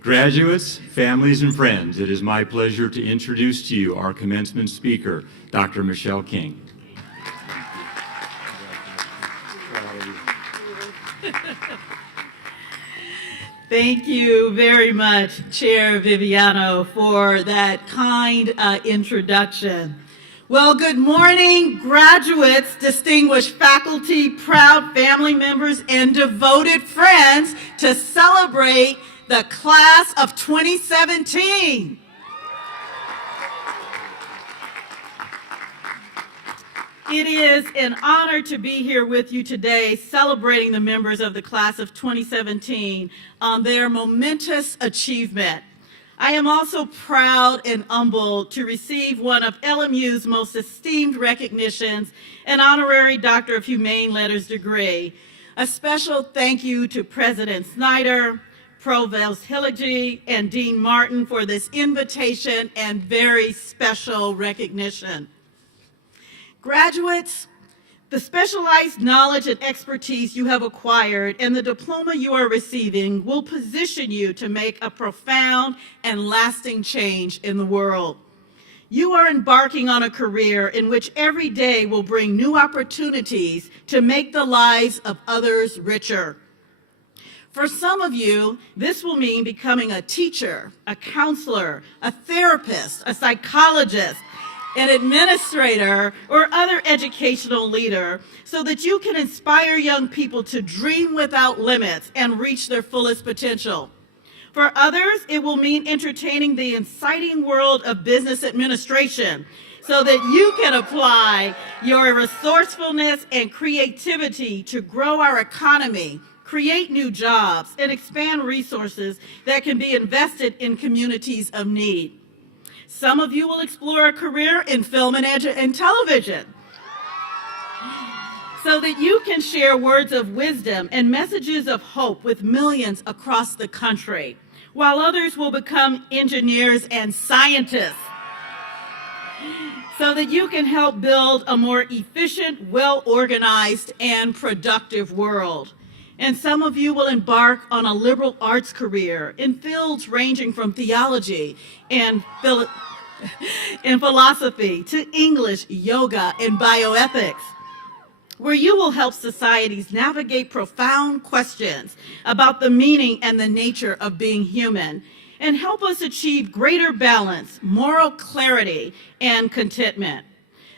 Graduates, families, and friends, it is my pleasure to introduce to you our commencement speaker, Dr. Michelle King. Thank you very much, Chair Viviano, for that kind introduction. Well, good morning, graduates, distinguished faculty, proud family members, and devoted friends to celebrate the class of 2017. It is an honor to be here with you today celebrating the members of the class of 2017 on their momentous achievement. I am also proud and humbled to receive one of LMU's most esteemed recognitions, an honorary Doctor of Humane Letters degree. A special thank you to President Snyder, Provost Hillegi, and Dean Martin for this invitation and very special recognition. Graduates, the specialized knowledge and expertise you have acquired and the diploma you are receiving will position you to make a profound and lasting change in the world. You are embarking on a career in which every day will bring new opportunities to make the lives of others richer. For some of you, this will mean becoming a teacher, a counselor, a therapist, a psychologist, an administrator, or other educational leader so that you can inspire young people to dream without limits and reach their fullest potential. For others, it will mean entertaining the exciting world of business administration so that you can apply your resourcefulness and creativity to grow our economy, create new jobs, and expand resources that can be invested in communities of need. Some of you will explore a career in film and television so that you can share words of wisdom and messages of hope with millions across the country, while others will become engineers and scientists so that you can help build a more efficient, well-organized, and productive world. And some of you will embark on a liberal arts career in fields ranging from theology and philosophy to English, yoga, and bioethics, where you will help societies navigate profound questions about the meaning and the nature of being human and help us achieve greater balance, moral clarity, and contentment.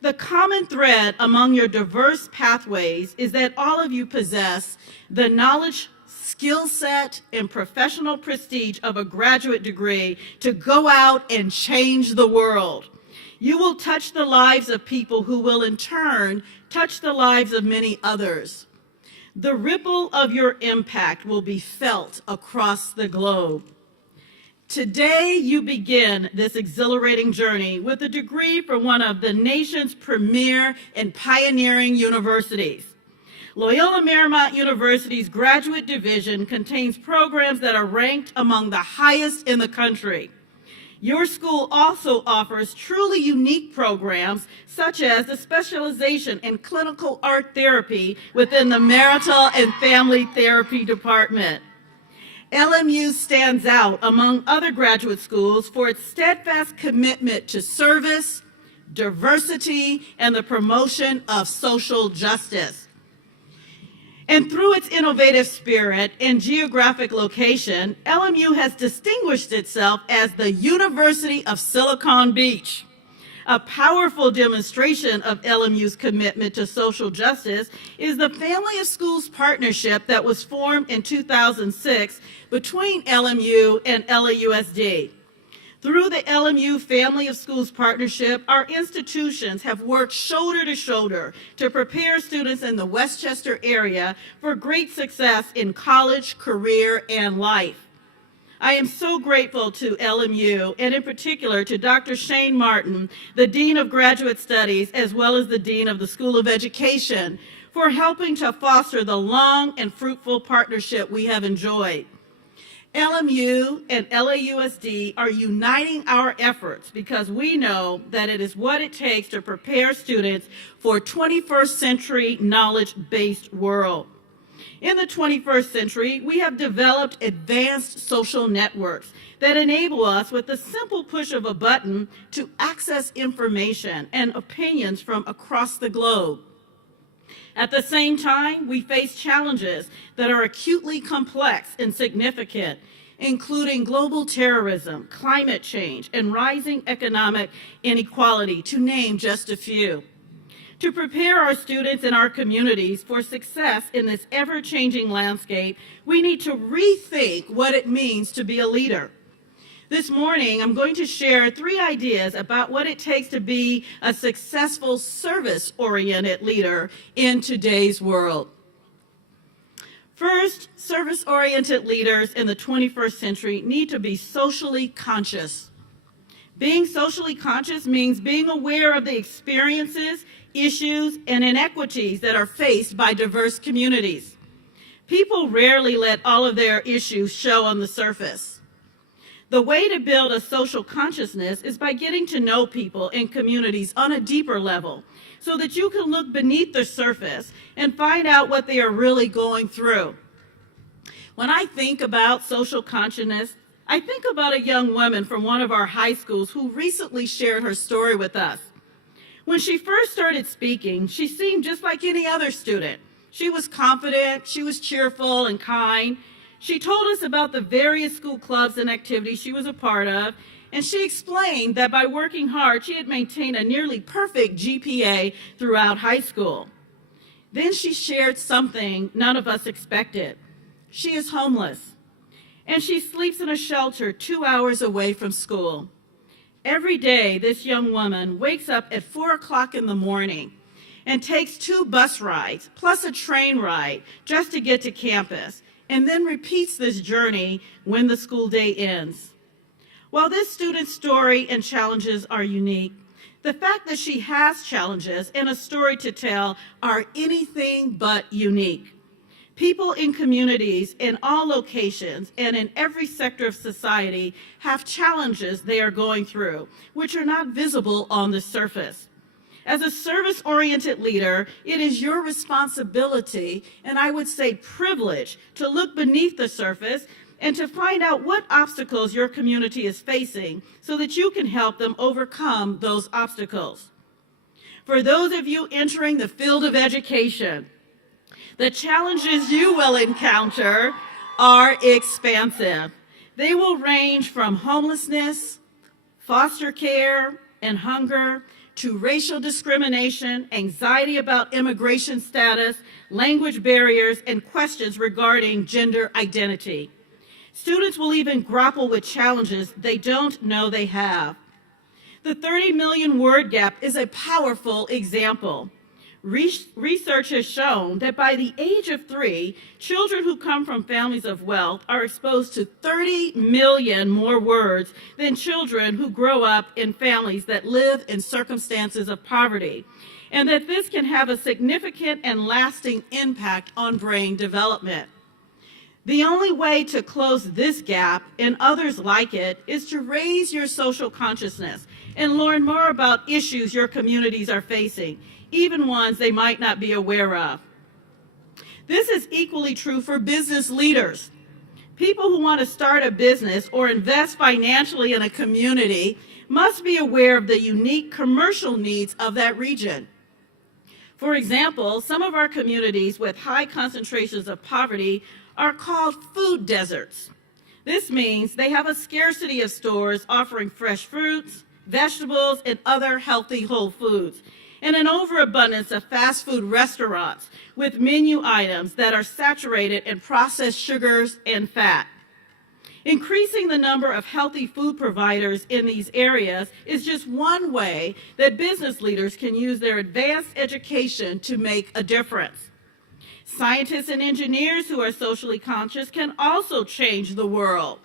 The common thread among your diverse pathways is that all of you possess the knowledge, skill set, and professional prestige of a graduate degree to go out and change the world. You will touch the lives of people who will in turn touch the lives of many others. The ripple of your impact will be felt across the globe. Today, you begin this exhilarating journey with a degree from one of the nation's premier and pioneering universities. Loyola Marymount University's graduate division contains programs that are ranked among the highest in the country. Your school also offers truly unique programs such as the specialization in clinical art therapy within the marital and family therapy department. LMU stands out among other graduate schools for its steadfast commitment to service, diversity, and the promotion of social justice. And through its innovative spirit and geographic location, LMU has distinguished itself as the University of Silicon Beach. A powerful demonstration of LMU's commitment to social justice is the Family of Schools partnership that was formed in 2006 between LMU and LAUSD. Through the LMU Family of Schools partnership, our institutions have worked shoulder to shoulder to prepare students in the Westchester area for great success in college, career, and life. I am so grateful to LMU, and in particular to Dr. Shane Martin, the Dean of Graduate Studies, as well as the Dean of the School of Education, for helping to foster the long and fruitful partnership we have enjoyed. LMU and LAUSD are uniting our efforts because we know that it is what it takes to prepare students for a 21st century knowledge-based world. In the 21st century, we have developed advanced social networks that enable us, with the simple push of a button, to access information and opinions from across the globe. At the same time, we face challenges that are acutely complex and significant, including global terrorism, climate change, and rising economic inequality, to name just a few. To prepare our students and our communities for success in this ever-changing landscape, we need to rethink what it means to be a leader. This morning, I'm going to share 3 ideas about what it takes to be a successful service-oriented leader in today's world. First, service-oriented leaders in the 21st century need to be socially conscious. Being socially conscious means being aware of the experiences, issues, and inequities that are faced by diverse communities. People rarely let all of their issues show on the surface. The way to build a social consciousness is by getting to know people and communities on a deeper level, so that you can look beneath the surface and find out what they are really going through. When I think about social consciousness, I think about a young woman from one of our high schools who recently shared her story with us. When she first started speaking, she seemed just like any other student. She was confident, she was cheerful and kind. She told us about the various school clubs and activities she was a part of, and she explained that by working hard, she had maintained a nearly perfect GPA throughout high school. Then she shared something none of us expected. She is homeless, and she sleeps in a shelter 2 hours away from school. Every day, this young woman wakes up at 4 o'clock in the morning and takes 2 bus rides, plus a train ride, just to get to campus, and then repeats this journey when the school day ends. While this student's story and challenges are unique, the fact that she has challenges and a story to tell are anything but unique. People in communities in all locations and in every sector of society have challenges they are going through, which are not visible on the surface. As a service-oriented leader, it is your responsibility, and I would say privilege, to look beneath the surface and to find out what obstacles your community is facing so that you can help them overcome those obstacles. For those of you entering the field of education, the challenges you will encounter are expansive. They will range from homelessness, foster care, and hunger, to racial discrimination, anxiety about immigration status, language barriers, and questions regarding gender identity. Students will even grapple with challenges they don't know they have. The 30 million word gap is a powerful example. Research has shown that by the age of 3, children who come from families of wealth are exposed to 30 million more words than children who grow up in families that live in circumstances of poverty, and that this can have a significant and lasting impact on brain development. The only way to close this gap and others like it is to raise your social consciousness and learn more about issues your communities are facing, even ones they might not be aware of. This is equally true for business leaders. People who want to start a business or invest financially in a community must be aware of the unique commercial needs of that region. For example, some of our communities with high concentrations of poverty are called food deserts. This means they have a scarcity of stores offering fresh fruits, vegetables, and other healthy whole foods, and an overabundance of fast food restaurants with menu items that are saturated in processed sugars and fat. Increasing the number of healthy food providers in these areas is just one way that business leaders can use their advanced education to make a difference. Scientists and engineers who are socially conscious can also change the world.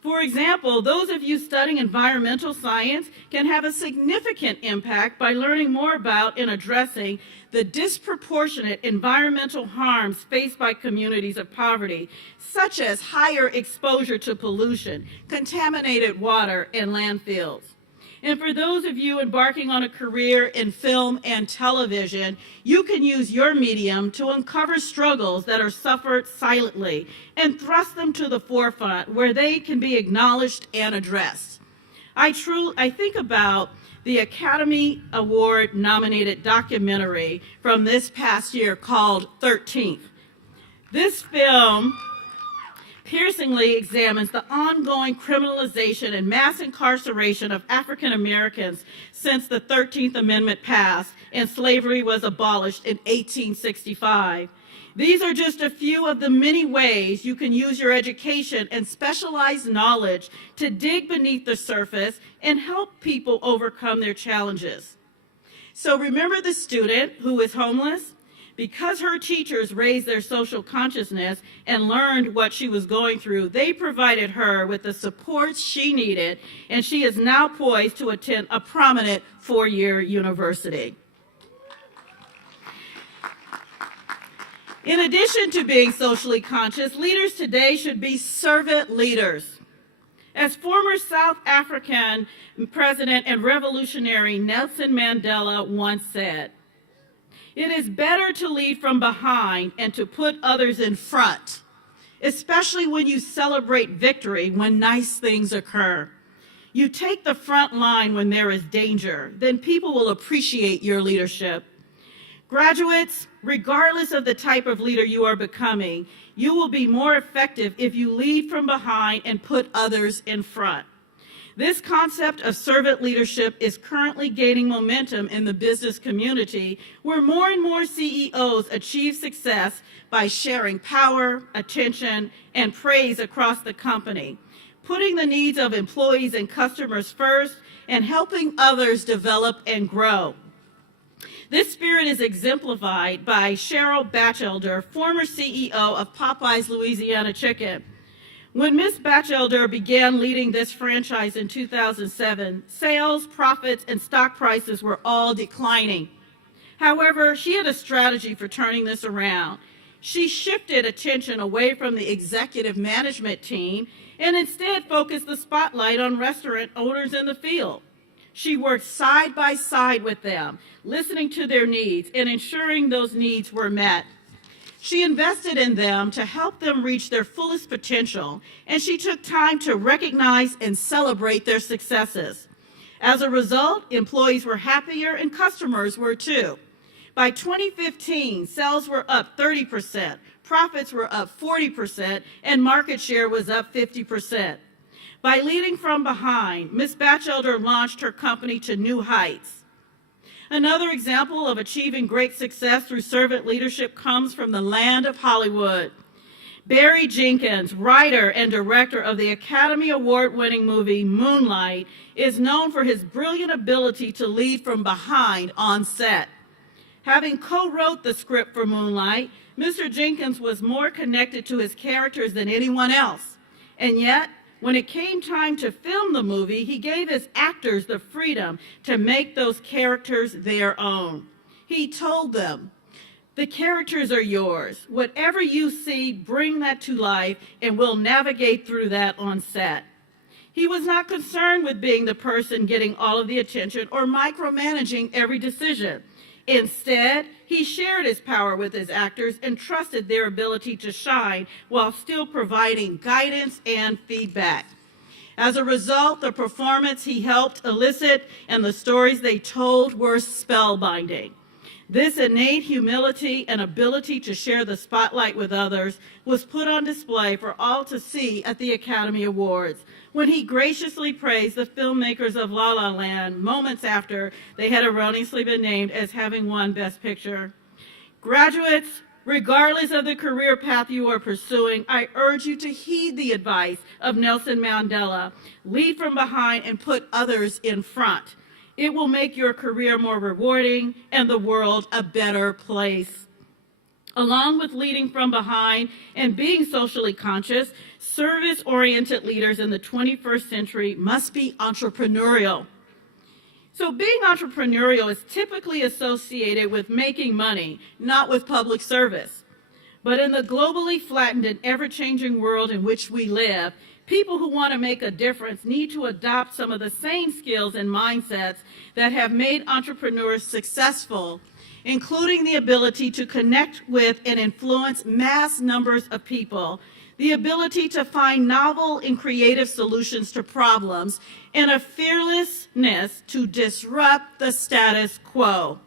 For example, those of you studying environmental science can have a significant impact by learning more about and addressing the disproportionate environmental harms faced by communities of poverty, such as higher exposure to pollution, contaminated water, and landfills. And for those of you embarking on a career in film and television, you can use your medium to uncover struggles that are suffered silently and thrust them to the forefront where they can be acknowledged and addressed. I think about the Academy Award nominated documentary from this past year called 13th. This film piercingly examines the ongoing criminalization and mass incarceration of African Americans since the 13th Amendment passed and slavery was abolished in 1865. These are just a few of the many ways you can use your education and specialized knowledge to dig beneath the surface and help people overcome their challenges. So remember the student who is homeless? Because her teachers raised their social consciousness and learned what she was going through, they provided her with the support she needed, and she is now poised to attend a prominent four-year university. In addition to being socially conscious, leaders today should be servant leaders. As former South African president and revolutionary Nelson Mandela once said, "It is better to lead from behind and to put others in front, especially when you celebrate victory when nice things occur. You take the front line when there is danger, then people will appreciate your leadership." Graduates, regardless of the type of leader you are becoming, you will be more effective if you lead from behind and put others in front. This concept of servant leadership is currently gaining momentum in the business community, where more and more CEOs achieve success by sharing power, attention, and praise across the company, putting the needs of employees and customers first, and helping others develop and grow. This spirit is exemplified by Cheryl Batchelder, former CEO of Popeye's Louisiana Chicken. When Ms. Batchelder began leading this franchise in 2007, sales, profits, and stock prices were all declining. However, she had a strategy for turning this around. She shifted attention away from the executive management team and instead focused the spotlight on restaurant owners in the field. She worked side by side with them, listening to their needs and ensuring those needs were met. She invested in them to help them reach their fullest potential, and she took time to recognize and celebrate their successes. As a result, employees were happier and customers were too. By 2015, sales were up 30%, profits were up 40%, and market share was up 50%. By leading from behind, Ms. Batchelder launched her company to new heights. Another example of achieving great success through servant leadership comes from the land of Hollywood. Barry Jenkins, writer and director of the Academy Award-winning movie Moonlight, is known for his brilliant ability to lead from behind on set. Having co-wrote the script for Moonlight, Mr. Jenkins was more connected to his characters than anyone else. And yet, when it came time to film the movie, he gave his actors the freedom to make those characters their own. He told them, "The characters are yours. Whatever you see, bring that to life, and we'll navigate through that on set." He was not concerned with being the person getting all of the attention or micromanaging every decision. Instead, he shared his power with his actors and trusted their ability to shine while still providing guidance and feedback. As a result, the performance he helped elicit and the stories they told were spellbinding. This innate humility and ability to share the spotlight with others was put on display for all to see at the Academy Awards, when he graciously praised the filmmakers of La La Land moments after they had erroneously been named as having won Best Picture. Graduates, regardless of the career path you are pursuing, I urge you to heed the advice of Nelson Mandela. Lead from behind and put others in front. It will make your career more rewarding and the world a better place. Along with leading from behind and being socially conscious, service-oriented leaders in the 21st century must be entrepreneurial. So being entrepreneurial is typically associated with making money, not with public service. But in the globally flattened and ever-changing world in which we live, People who want to make a difference need to adopt some of the same skills and mindsets that have made entrepreneurs successful, including the ability to connect with and influence mass numbers of people, the ability to find novel and creative solutions to problems, and a fearlessness to disrupt the status quo.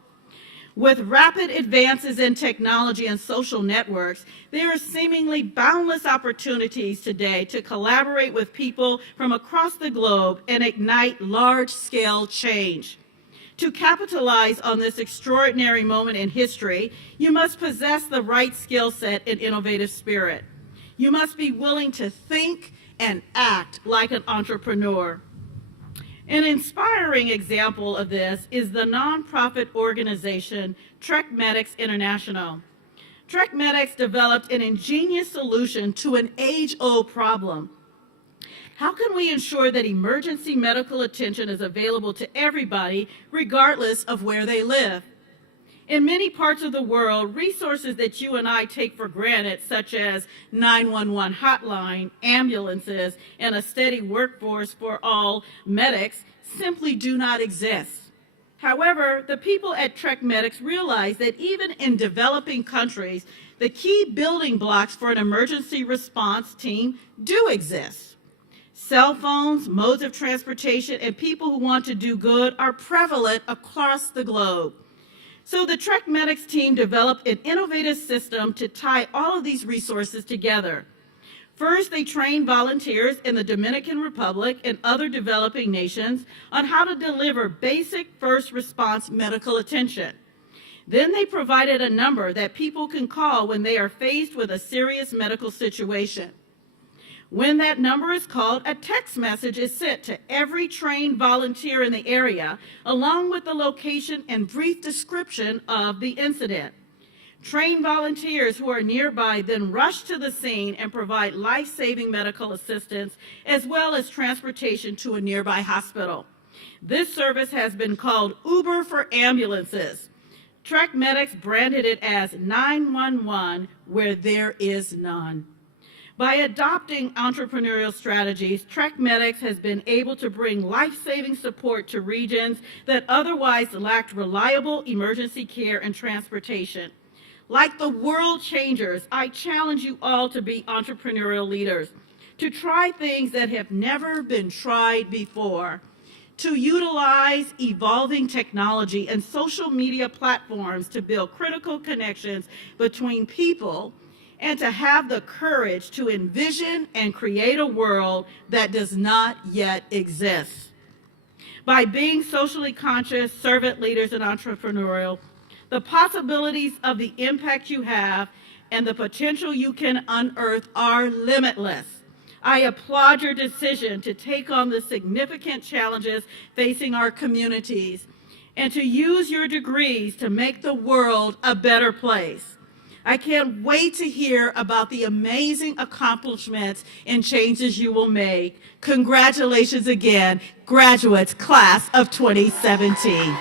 With rapid advances in technology and social networks, there are seemingly boundless opportunities today to collaborate with people from across the globe and ignite large-scale change. To capitalize on this extraordinary moment in history, you must possess the right skill set and innovative spirit. You must be willing to think and act like an entrepreneur. An inspiring example of this is the nonprofit organization TrekMedics International. TrekMedics developed an ingenious solution to an age-old problem. How can we ensure that emergency medical attention is available to everybody, regardless of where they live? In many parts of the world, resources that you and I take for granted, such as 911 hotline, ambulances, and a steady workforce for all medics, simply do not exist. However, the people at TrekMedics realize that even in developing countries, the key building blocks for an emergency response team do exist. Cell phones, modes of transportation, and people who want to do good are prevalent across the globe. So the TrekMedics team developed an innovative system to tie all of these resources together. First, they trained volunteers in the Dominican Republic and other developing nations on how to deliver basic first response medical attention. Then they provided a number that people can call when they are faced with a serious medical situation. When that number is called, a text message is sent to every trained volunteer in the area, along with the location and brief description of the incident. Trained volunteers who are nearby then rush to the scene and provide life-saving medical assistance, as well as transportation to a nearby hospital. This service has been called Uber for ambulances. TrekMedics branded it as 911, where there is none. By adopting entrepreneurial strategies, TrekMedics has been able to bring life-saving support to regions that otherwise lacked reliable emergency care and transportation. Like the world changers, I challenge you all to be entrepreneurial leaders, to try things that have never been tried before, to utilize evolving technology and social media platforms to build critical connections between people, and to have the courage to envision and create a world that does not yet exist. By being socially conscious, servant leaders, and entrepreneurial, the possibilities of the impact you have and the potential you can unearth are limitless. I applaud your decision to take on the significant challenges facing our communities and to use your degrees to make the world a better place. I can't wait to hear about the amazing accomplishments and changes you will make. Congratulations again, graduates, class of 2017.